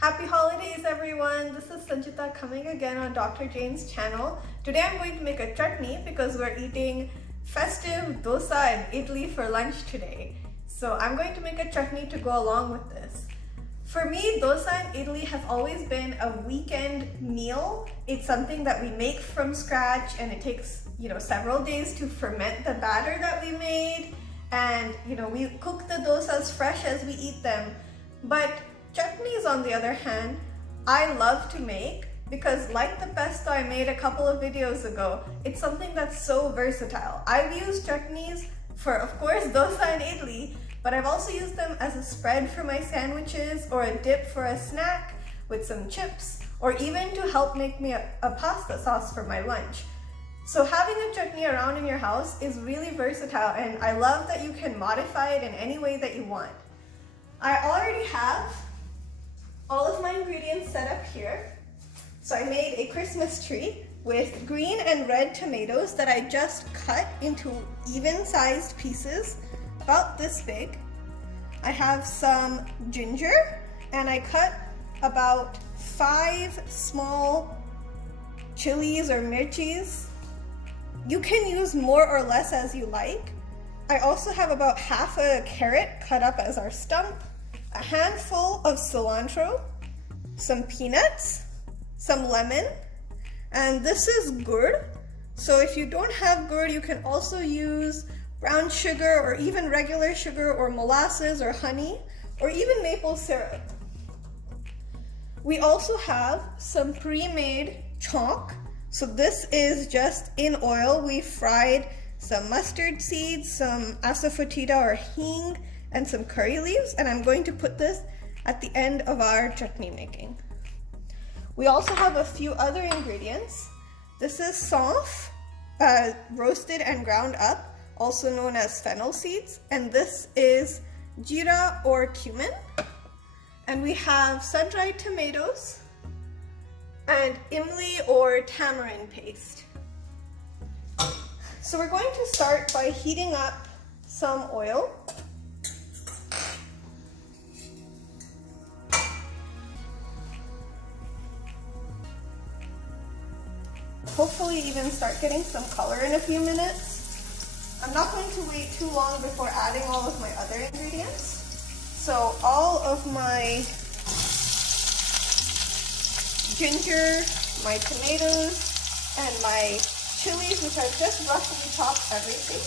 Happy holidays everyone! This is Sanchita coming again on Dr. Jane's channel. Today I'm going to make a chutney because we're eating festive dosa and idli for lunch today. So I'm going to make a chutney to go along with this. For me, dosa and idli have always been a weekend meal. It's something that we make from scratch and it takes, several days to ferment the batter that we made. And, we cook the dosas fresh as we eat them. But chutneys, on the other hand, I love to make because, like the pesto I made a couple of videos ago, it's something that's so versatile. I've used chutneys for, of course, dosa and idli, but I've also used them as a spread for my sandwiches or a dip for a snack with some chips, or even to help make me a pasta sauce for my lunch. So having a chutney around in your house is really versatile, and I love that you can modify it in any way that you want. I already have all of my ingredients set up here. So I made a Christmas tree with green and red tomatoes that I just cut into even-sized pieces, about this big. I have some ginger, and I cut about 5 small chilies or mirchis. You can use more or less as you like. I also have about half a carrot cut up as our stump, a handful of cilantro, some peanuts, some lemon, and this is gur. So if you don't have gur, you can also use brown sugar or even regular sugar or molasses or honey or even maple syrup. We also have some pre-made chalk. So this is just in oil. We fried some mustard seeds, some asafoetida or hing, and some curry leaves, and I'm going to put this at the end of our chutney making. We also have a few other ingredients. This is saunf, roasted and ground up, also known as fennel seeds, and this is jeera or cumin. And we have sun-dried tomatoes and imli or tamarind paste. So we're going to start by heating up some oil. Hopefully even start getting some color in a few minutes. I'm not going to wait too long before adding all of my other ingredients. So all of my ginger, my tomatoes, and my chilies, which I've just roughly chopped everything.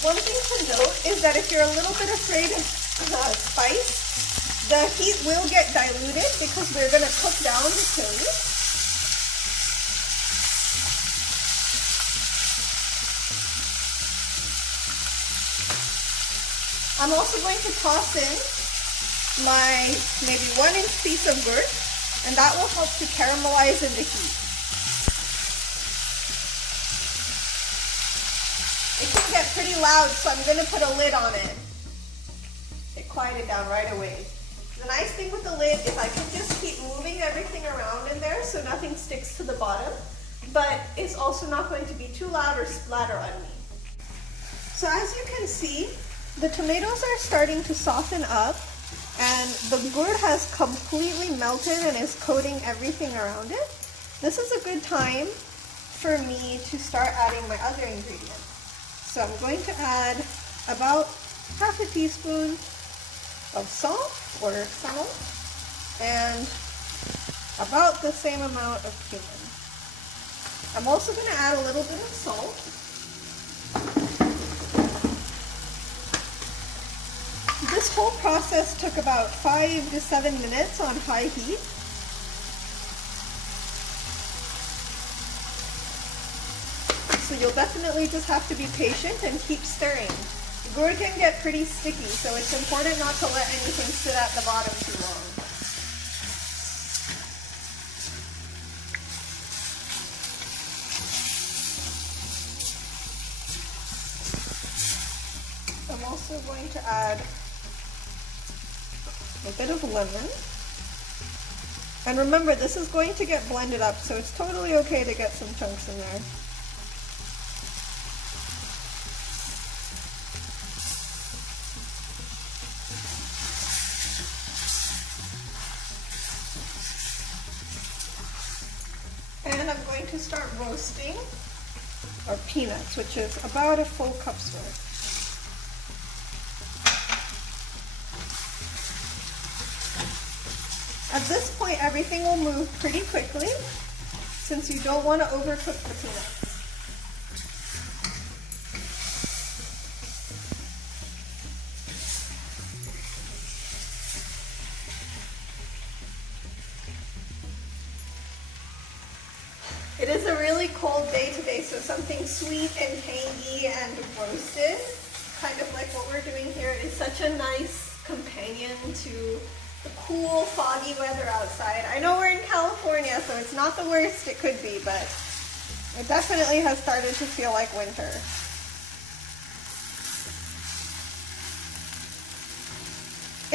One thing to note is that if you're a little bit afraid of spice, the heat will get diluted because we're going to cook down the chili. I'm also going to toss in my maybe 1-inch piece of gur, and that will help to caramelize in the heat. It can get pretty loud, so I'm going to put a lid on it. It quieted down right away. The nice thing with the lid is I can just keep moving everything around in there so nothing sticks to the bottom, but it's also not going to be too loud or splatter on me. So as you can see, the tomatoes are starting to soften up, and the gur has completely melted and is coating everything around it. This is a good time for me to start adding my other ingredients. So I'm going to add about half a teaspoon of salt or fennel and about the same amount of cumin. I'm also going to add a little bit of salt. This whole process took about 5 to 7 minutes on high heat. So you'll definitely just have to be patient and keep stirring. Gur can get pretty sticky, so it's important not to let anything sit at the bottom too long. I'm also going to add a bit of lemon And remember, this is going to get blended up, so it's totally okay to get some chunks in there. And I'm going to start roasting our peanuts, which is about a full cup's worth. At this point, everything will move pretty quickly since you don't want to overcook the peanuts. It is a really cold day today, so something sweet and tangy and roasted, kind of like what we're doing here, is such a nice companion to the cool, foggy weather outside. I know we're in California, so it's not the worst it could be, but it definitely has started to feel like winter.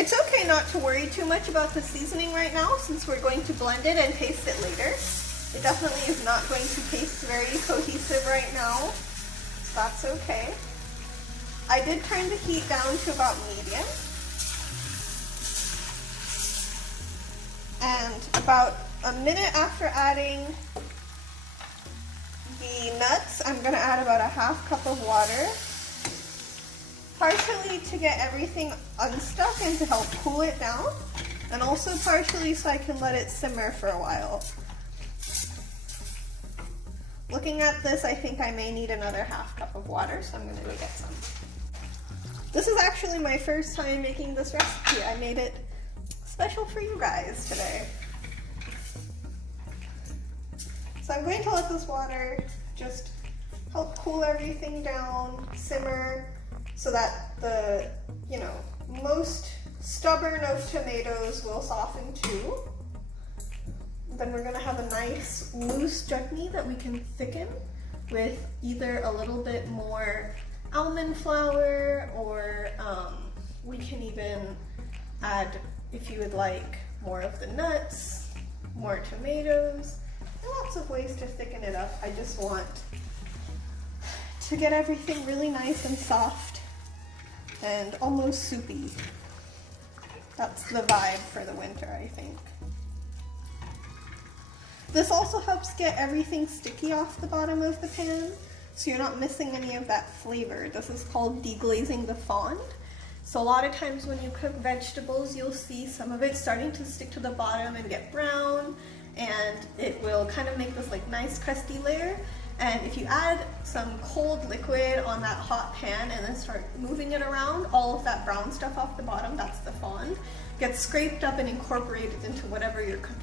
It's okay not to worry too much about the seasoning right now, since we're going to blend it and taste it later. It definitely is not going to taste very cohesive right now, so that's okay. I did turn the heat down to about medium. And about a minute after adding the nuts, I'm going to add about a half cup of water, partially to get everything unstuck and to help cool it down, and also partially so I can let it simmer for a while. Looking at this, I think I may need another half cup of water, so I'm going to go get some. This is actually my first time making this recipe. I made it special for you guys today. So I'm going to let this water just help cool everything down, simmer, so that the, most stubborn of tomatoes will soften too. Then we're gonna have a nice loose chutney that we can thicken with either a little bit more almond flour, or we can even add, if you would like, more of the nuts, more tomatoes. There are lots of ways to thicken it up. I just want to get everything really nice and soft and almost soupy. That's the vibe for the winter, I think. This also helps get everything sticky off the bottom of the pan, so you're not missing any of that flavor. This is called deglazing the fond. So a lot of times when you cook vegetables, you'll see some of it starting to stick to the bottom and get brown, and it will kind of make this like nice crusty layer. And if you add some cold liquid on that hot pan and then start moving it around, all of that brown stuff off the bottom, that's the fond, gets scraped up and incorporated into whatever you're cooking.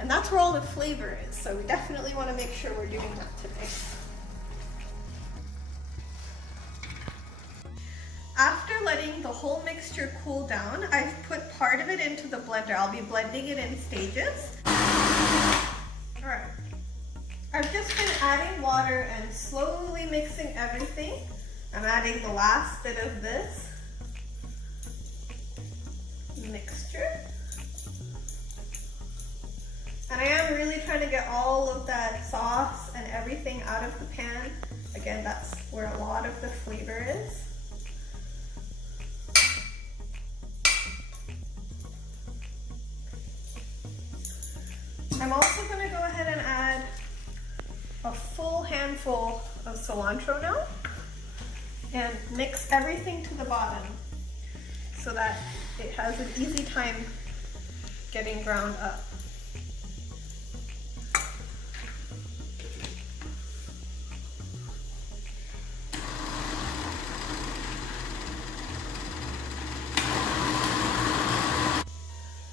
And that's where all the flavor is, so we definitely want to make sure we're doing that today. After letting the whole mixture cool down, I've put part of it into the blender. I'll be blending it in stages. Alright. I've just been adding water and slowly mixing everything. I'm adding the last bit of this mixture. And I am really trying to get all of that sauce and everything out of the pan. Again, that's where a lot of the flavor is. I'm also going to go ahead and add a full handful of cilantro now and mix everything to the bottom so that it has an easy time getting ground up.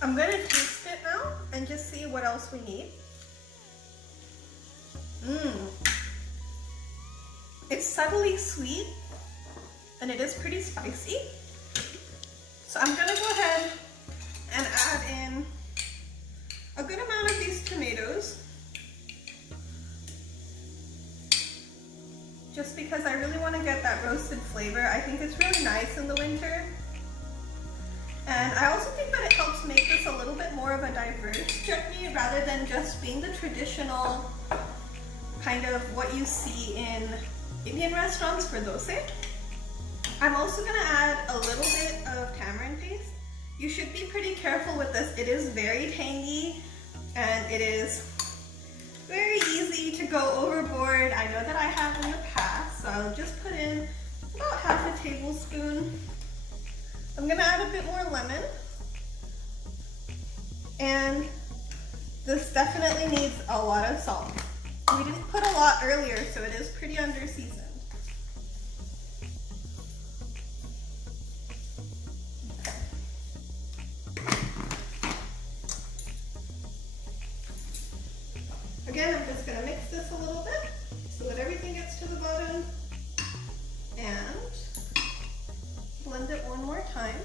I'm going to taste it now and just see what else we need. It's subtly sweet and it is pretty spicy. So I'm going to go ahead and add in a good amount of these tomatoes, just because I really want to get that roasted flavor. I think it's really nice in the winter. And I also think that it helps helps make this a little bit more of a diverse chutney rather than just being the traditional kind of what you see in Indian restaurants for dosa. I'm also gonna add a little bit of tamarind paste. You should be pretty careful with this. It is very tangy and it is very easy to go overboard. I know that I have in the past, so I'll just put in about half a tablespoon. I'm gonna add a bit more lemon. And this definitely needs a lot of salt. We didn't put a lot earlier, so it is pretty under-seasoned. Again, I'm just gonna mix this a little bit so that everything gets to the bottom and blend it one more time.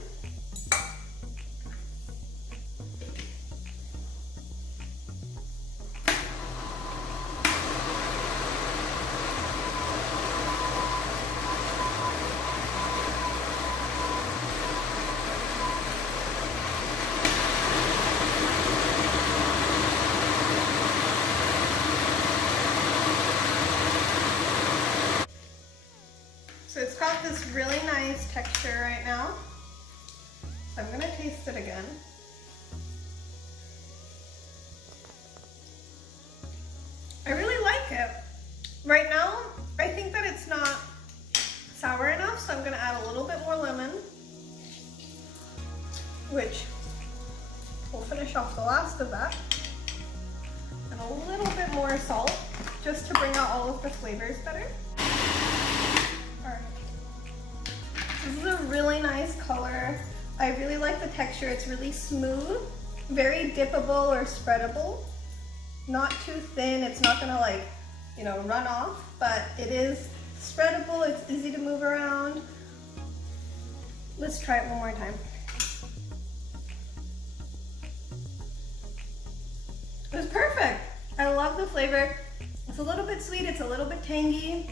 So it's got this really nice texture right now. So I'm gonna taste it again. I really like it. Right now, I think that it's not sour enough, so I'm gonna add a little bit more lemon, which will finish off the last of that. And a little bit more salt, just to bring out all of the flavors better. This is a really nice color. I really like the texture. It's really smooth, very dippable or spreadable. Not too thin. It's not gonna run off, but it is spreadable. It's easy to move around. Let's try it one more time. It was perfect. I love the flavor. It's a little bit sweet. It's a little bit tangy.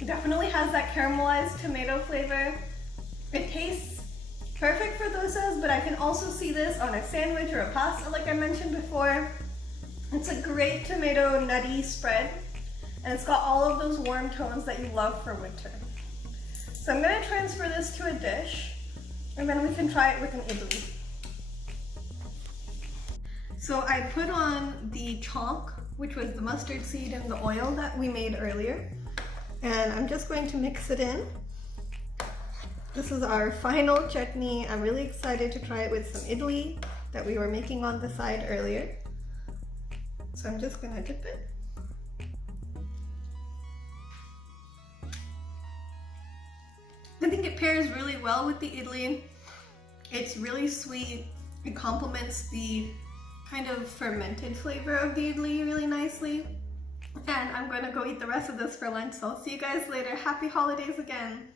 It definitely has that caramelized tomato flavor. It tastes perfect for dosas, but I can also see this on a sandwich or a pasta like I mentioned before. It's a great tomato nutty spread, and it's got all of those warm tones that you love for winter. So I'm gonna transfer this to a dish, and then we can try it with an idli. So I put on the chalk, which was the mustard seed and the oil that we made earlier. And I'm just going to mix it in. This is our final chutney. I'm really excited to try it with some idli that we were making on the side earlier. So I'm just gonna dip it. I think it pairs really well with the idli. It's really sweet. It complements the kind of fermented flavor of the idli really nicely. And I'm going to go eat the rest of this for lunch, so I'll see you guys later. Happy holidays again!